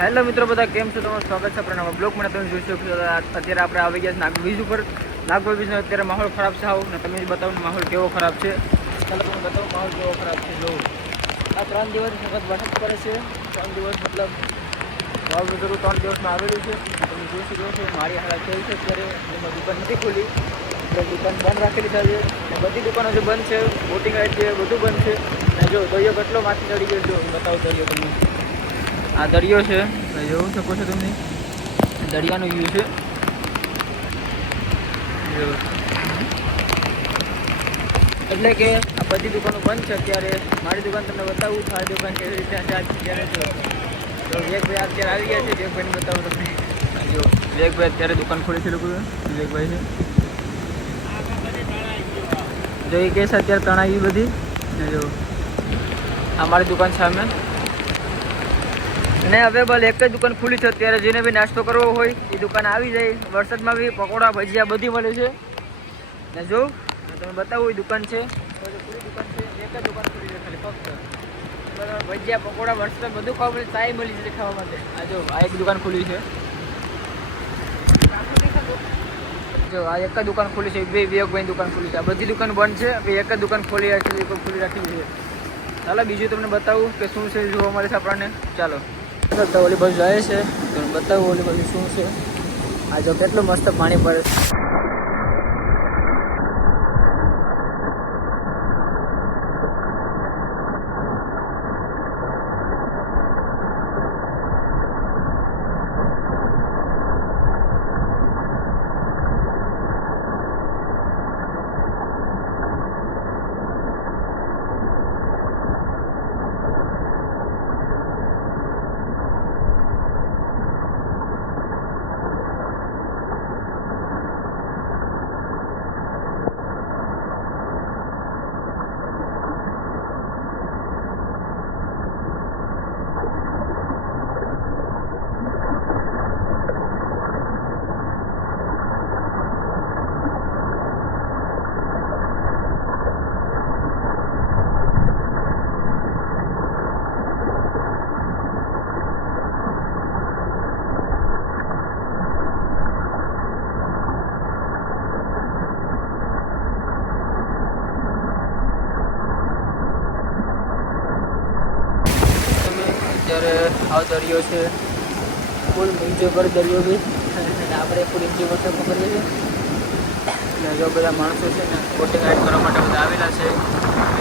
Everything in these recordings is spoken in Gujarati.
હેલો મિત્રો, બધા કેમ છો? તમારું સ્વાગત છે આપણા નવા બ્લોગમાં. તમે જોઈ શકો છો અત્યારે આપણે આવી ગયા છે નાગપુર બીજ ઉપર. નાગપુર બીજનો અત્યારે માહોલ ખરાબ છે આવું ને તમે બતાવો માહોલ કેવો ખરાબ છે. ચાલો તમને બતાવો માહોલ કેવો ખરાબ છે. જો આ 3 દિવસ સખત વરસાદ પડે છે. 3 દિવસ મતલબ વાવાઝોડું 3 દિવસમાં આવેલું છે. તમે જોઈ શકો છો મારી હાલત કેવી છે. અત્યારે એમાં દુકાન નથી ખુલી એટલે દુકાન બંધ રાખેલી છે અને બધી દુકાનો જે બંધ છે, બોટિંગ રાઈડ છે બધું બંધ છે. અને જો દરિયો કેટલો માથે ચડી ગયો. જો બતાવો દરિયો તમને. આ દરિયો છે, જોઈ શકો છો તમે. દરિયાનો વ્યૂ છે. એટલે કે આ બધી દુકાનો બંધ છે અત્યારે. મારી દુકાન તમને બતાવું, મારી દુકાન કેવી રીતે અત્યારે જો વિવેકભાઈ અત્યારે આવી ગયા છે. વિવેકભાઈને બતાવું તમને. જો વિવેકભાઈ અત્યારે દુકાન ખોલી છે. લોકો વિવેકભાઈ છે, જો એ કહે છે અત્યારે તણાવી બધી. ને જો અમારી દુકાન સામે ને અવેલેબલ એક જ દુકાન ખુલી છે અત્યારે. જેને બી નાસ્તો કરવો હોય એ દુકાન આવી જાય. વરસાદમાં બી પકોડા ભજીયા બધી મળે છે. ને જો તમે બતાવું એ દુકાન છે, ખુલ્લી દુકાન છે. એક જ દુકાન ખુલી છે ખાલી ફક્ત. ભજીયા પકોડા વરસાદ બધું ખાવા મળે, ચાય મળી છે ખાવા માટે. આ જો આ એક દુકાન ખુલી છે. જો આ એક જ દુકાન ખુલી છે. બે વિવેકભાઈની દુકાન ખુલી છે. આ બધી દુકાન બંધ છે. એક જ દુકાન ખોલી રાખી ખુલી રાખી છે. ચાલો બીજું તમને બતાવું કે શું છે જોવા મળે છે આપણને. ચાલો તો ઓલી બાજુ જાય છે, તમને બતાવું ઓલી બાજુ શું છે. આ જો કેટલું મસ્ત પાણી પડે છે. અત્યારે આ દરિયો છે, ફૂલ એન્જોય કરે દરિયો બી. અને આપણે ફૂલ એન્જોય કરતો ખબર છે. અને જો બધા માણસો છે ને બોટિંગ રાઈડ કરવા માટે બધા આવેલા છે.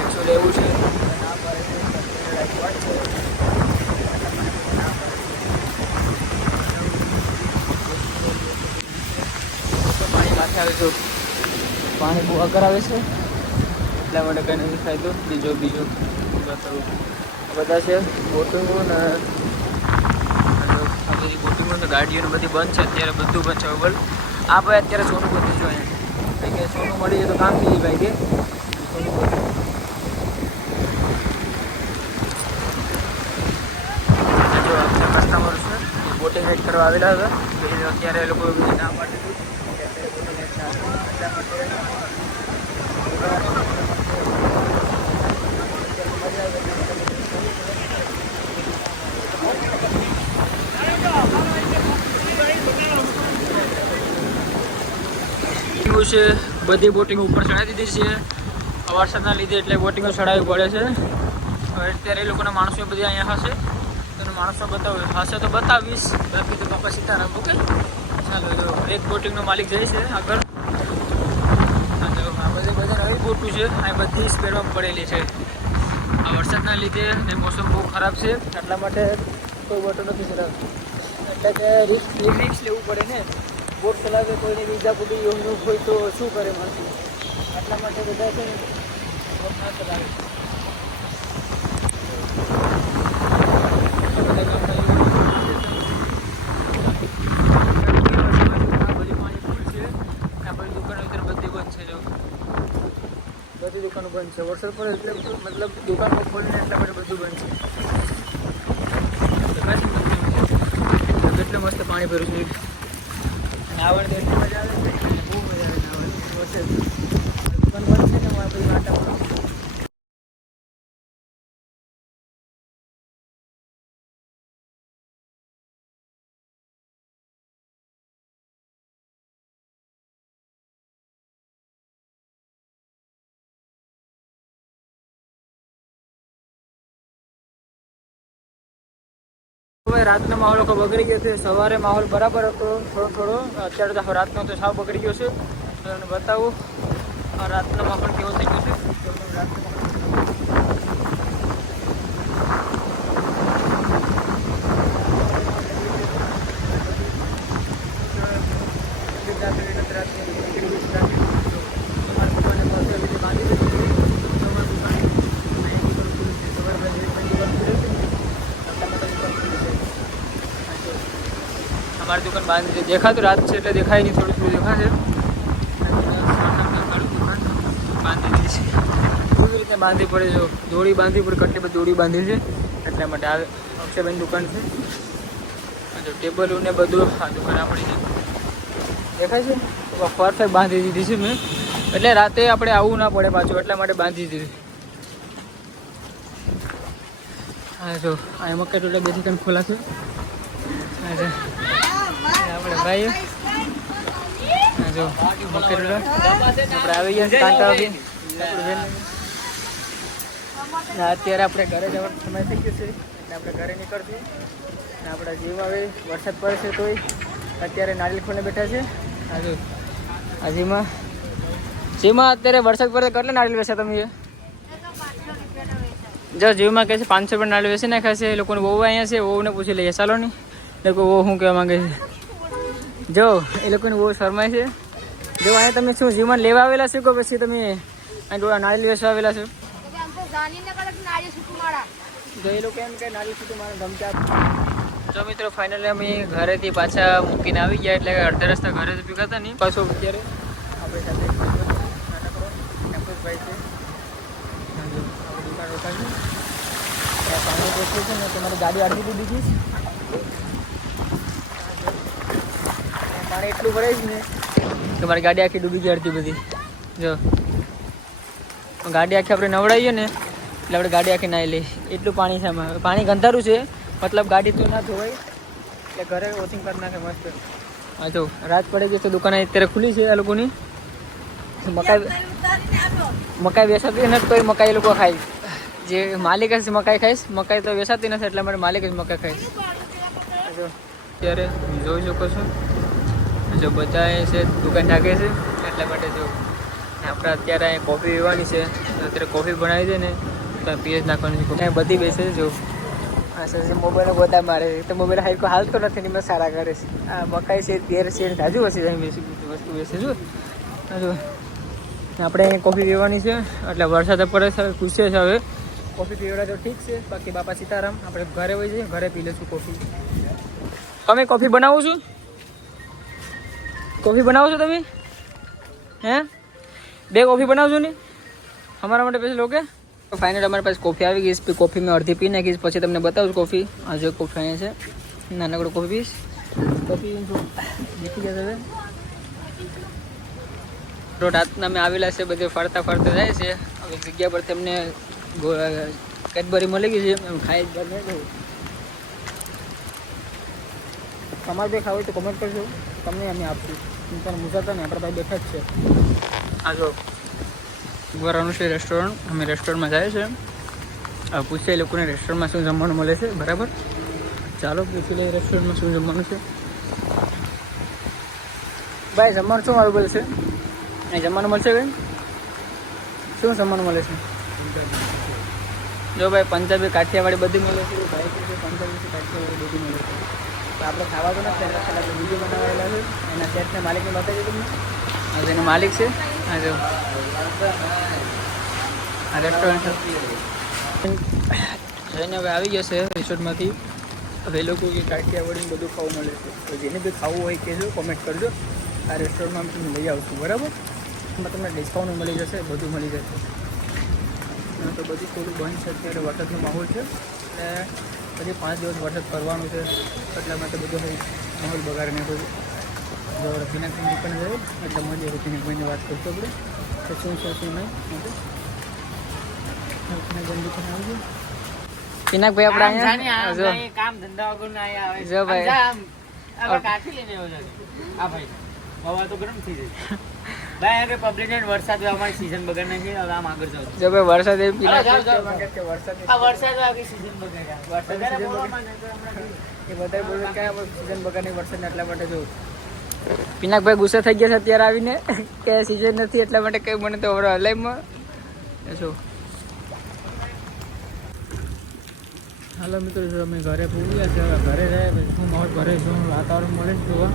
એકચ્યુઅલી એવું છે પાણી માથે આવે છે, પાણી બહુ આગળ આવે છે એટલા માટે કંઈ નથી થાય. તો બીજું બધા છે બોટિંગો ને આ બધી બોટિંગો ને ગાડીઓ ને બધી બંધ છે અત્યારે. બધું બંધ છે અવેલેબલ. આ ભાઈ અત્યારે સોનું ગોતું છે અહીંયા કે સોનું મળી જાય તો કામ થઈ જાય ભાઈ કે સોનું ગોતું. જો કસ્ટમર છે બોટિંગ રાઈડ કરવા આવેલા હતા. અત્યારે એ લોકો ના પાડે છે. બધી બોટિંગ ઉપર ચડાવી દીધી છે વરસાદના લીધે, એટલે બોટિંગો ચડાવવી પડે છે. હવે અત્યારે એ લોકોના માણસો બધી અહીંયા હશે, તો માણસો બતાવે હશે તો બતાવીશ, બાકી તો બાપા સીતારામ. ઓકે ચાલો, એક બોટિંગનો માલિક જાય છે આગળ. આ બધી નવી બોટું છે, આ બધી સ્પેરમાં પડેલી છે. આ વરસાદના લીધે ને મોસમ બહુ ખરાબ છે એટલા માટે કોઈ બોટો નથી ચલાવતી. એટલે કે રિસ્ક લેવું પડે ને. બોટ ચલાવે કોઈને બીજા કોઈ યોગનું હોય તો શું કરે માણસ. એટલા માટે બધા છે ને બોટ ના ચલાવે. બધી દુકાનો બંધ છે. વરસાદ પડે એટલે મતલબ દુકાનો ખોલીને એટલા માટે બધું બંધ છે. કેટલું મસ્ત પાણી ભર્યું છે. નાવણ તો એટલી મજા આવે છે, બહુ મજા આવે નાવણ. વરસાદ દુકાન બંધ છે ને બધી વાટા હવે રાતનો માહોલ આખો બગડી ગયો છે. સવારે માહોલ બરાબર હતો થોડો અત્યારે તો રાતનો તો સાવ બગડી ગયો છે. તમને બતાવું આ રાતનો માહોલ કેવો થઈ ગયો છે. हमारी दुकान बांधी देखा तो रात से देखा नहीं थोड़ी थोड़ी देखा है बांधी दी है કેવી રીતે બાંધી પડે જો દોડી બાંધી પડે કેટલી બધી દોડી બાંધી છે એટલા માટે આ અક્ષયભાઈની દુકાન છે જો ટેબલ ને બધું આ દુકાન આપણી છે દેખાય છે પરફેક્ટ બાંધી દીધી છે મેં એટલે રાતે આપણે આવવું ના પડે પાછું એટલા માટે બાંધી દીધી. હા જો આ મક્કા ટોટલ 2 થી 3 ખોલા છે. આપણે ભાઈ જો મક્કા ટોટલ આપણે આવી ગયા કાંટા આવી અત્યારે આપણે ઘરે જવાનો સમય થઈ ગયો છે એટલે આપણે ઘરે નીકળશું અને આપણા જીવ આવે વરસાદ પડે છે તોય અત્યારે નારિયેલ ખોલે બેઠા છે. હા જો આ જીવમાં અત્યારે વરસાદ પડે કેટલા નારિયેલ વેચા તમે જો જીવમાં કહે છે 500 રૂપિયા નારિયેલ વેચી નાખ્યા છે. એ લોકોને વહુ અહીંયા છે વહુને પૂછી લઈએ ચાલો નહીં લોકો વહુ શું કહેવા માંગે છે. જો એ લોકોને બહુ શરમાય છે. જો અહીંયા તમે શું જીવમાં લેવા આવેલા છો કે પછી તમે અહીં થોડા નારિયેલ વેચવા આવેલા છો? જો એ લોકો એમ કે નારિયેલ છૂટું મારે ધમકી આપે. જો મિત્રો ફાઇનલી અમે ઘરેથી પાછા મૂકીને આવી ગયા એટલે અડધા રસ્તા ઘરે ભેગા હતા નહીં પાછો અત્યારે આપણી સાથે ભાઈ છે દુકાન રોકાશું પાણી બેઠું છે ને તમારી ગાડી અડધી દીધી છે. પાણી એટલું ભરાય છે ને કે મારી ગાડી આખી ડૂબી ગઈ અડધી બધી. જો ગાડી આખી આપણે નવડાવીએ ને એટલે આપણે ગાડી આખી નાહી લઈએ એટલું પાણી છે આમાં. પાણી ગંધારું છે મતલબ ગાડી તો ના ધોવાય એટલે ઘરે વોશિંગ કરી નાખે મસ્ત. હા જો રાત પડે છે તો દુકાન અત્યારે ખુલ્લી છે આ લોકોની. મકાઈ વેચાતી નથી તો મકાઈ એ લોકો ખાય. જે માલિક હશે મકાઈ ખાઈશ મકાઈ તો વેચાતી નથી એટલા માટે માલિક જ મકાઈ ખાઈશ. જો અત્યારે જોઈ શકો છો જો બધા છે દુકાન ઢાકે છે એટલા માટે જો આપણે અત્યારે અહીં કોફી પીવાની છે અત્યારે કોફી બનાવી દે ને તો પીએચ નાખવાની છે બધી બેસે જો હા સર મોબાઈલ બધા મારે તો મોબાઈલ હાઈકો હાલતો નથી ને મેં સારા કરે છે. આ મકાઈ છે તેર છે તાજુ હશે અહીં બેસી વસ્તુ બેસે જો જો આપણે અહીં કોફી પીવાની છે એટલે વરસાદ પડે છે પૂછે છે હવે કોફી પીવડા તો ઠીક છે બાકી બાપા સીતારામ આપણે ઘરે વહી જઈએ ઘરે પી લઈશું કોફી. તમે કોફી બનાવો છો? કોફી બનાવો છો તમે? હે 2 કોફી બનાવજો ને અમારા માટે પછી લોકો. તો ફાઇનલ અમારી પાસે કોફી આવી ગઈ છે. કોફી મેં અડધી પી નાખીશ પછી તમને બતાવું કોફી. આ જો કોફી અહીંયા છે નાનકડો કોફી પીશ. કોફી દેખી ગયા હવે તો રાતના અમે આવેલા છે બધે ફરતા જાય છે. હવે જગ્યા પર તેમને કેડબરી મળી ગઈ છે એમ ખાઈ જ નહીં જવું. તમારે બે ખાવું હોય તો કોમેન્ટ કરજો તમને અમે આપશું. પણ મુસાતા ને આપણા ભાઈ બેઠા જ છે. આ જો ગોરાનું છે રેસ્ટોરન્ટ. અમે રેસ્ટોરન્ટમાં જાય છે પૂછીએ એ લોકોને રેસ્ટોરન્ટમાં શું જમવાનું મળે છે બરાબર. ચાલો પૂછી લઈએ રેસ્ટોરન્ટમાં શું જમવાનું છે. ભાઈ જમવાનું શું અવેલેબલ છે અહીં જમવાનું મળશે ભાઈ? શું જમવાનું મળે છે? જો ભાઈ પંજાબી કાઠિયાવાડી બધી મળે છે. ભાઈ પંજાબી કાઠિયાવાડી બધી મળે છે. તો આપણે ખાવા તો નથી આપણે વિડીયો બનાવેલા છે એના સેટને માલિકને બતાવી તમને. હા એનો માલિક છે. હા જો આ રેસ્ટોરન્ટ જઈને હવે આવી જશે રિસોર્ટમાંથી. હવે એ લોકો કે કાઠિયાવાડી બધું ખાવું મળે છે તો જેને બી ખાવું હોય કહેજો કોમેન્ટ કરજો. આ રેસ્ટોરન્ટમાં તમે લઈ આવશું બરાબર. એમાં તમને ડિસ્કાઉન્ટ મળી જશે બધું મળી જશે. તો બધું થોડું બંધ છે અત્યારે વરસાદનો માહોલ છે એટલે પછી 5 દિવસ વરસાદ પડવાનો છે એટલા માટે બધું માહોલ બગાડી નાખ્યો છે. જો રફીનાકની દુકાને ગયો એટલે મળી રફીનાકભાઈને વાત કરતો આપણે તો શું નહીં દુકાન આવી પિનાકભાઈ આપણે અહીંયા કામ ધંધા વગર આવ્યા જો ભાઈ કાઠી લઈને આ ભાઈ હવા તો ગરમ થઈ જાય ભાઈ હવે પબ્લિક ને વરસાદ અમારી સીઝન બગડ નાખી હવે આમ આગળ જાવ જો ભાઈ વરસાદ એ પીના વરસાદ આ વરસાદ આખી સીઝન બગડ્યા વરસાદ એ બધા બોલે ક્યાં સિઝન બગાડની વરસાદને એટલા માટે જો પિનાકભાઈ ગુસ્સે થઈ ગયા છે અત્યારે આવીને કે સિઝન નથી એટલા માટે કંઈ મને તો હવે હલાઈમાં શું. હાલો મિત્રો જો અમે ઘરે પૂર્યા છે હવે ઘરે જાય પછી હું માહોલ ઘરે છું વાતાવરણ મળે છે જોવા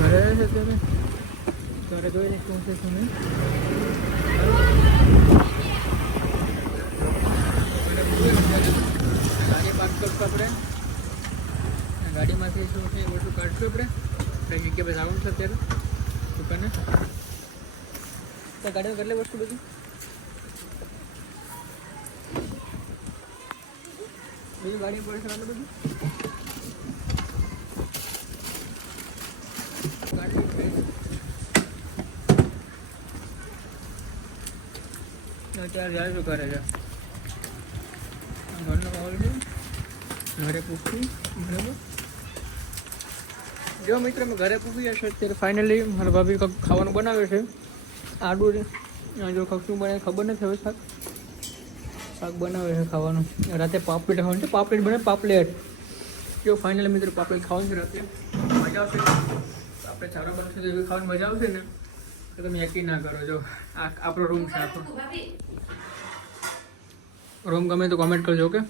ઘરે રહે છે અત્યારે ઘરે જોઈને શું છે શું નહીં. ગાડી પાર્ક કરશું આપણે ગાડીમાંથી શું છે એ બધું કાઢશું આપણે કઈ જગ્યા પર જવાનું છે અત્યારે દુકાને તો ગાડીમાં કેટલી વસ્તુ બધી બીજી ગાડી પડે છે આટલું બધું ગાડી અત્યારે જાય શું કરે છે ઘરનો માહોલ છે ઘરે પૂછ્યું બરાબર. જો મિત્ર મેં ઘરે પૂછી જશે અત્યારે ફાઇનલી મારા ભાભી કંઈક ખાવાનું બનાવે છે આડું જો કંઈક શું બને ખબર નથી હવે શાક બનાવે છે ખાવાનું રાતે પાપલેટ ખાવાનું છે પાપલેટ બને પાપલેટ જો ફાઇનલી મિત્રો પાપલેટ ખાવાનું છે રાતે મજા આવશે આપણે ચારો બનશે તો એવી ખાવાની મજા આવશે ને તો તમે યકીન ના કરો જો આપણો રૂમ છે આખો રૂમ ગમે તો કોમેન્ટ કરજો ઓકે.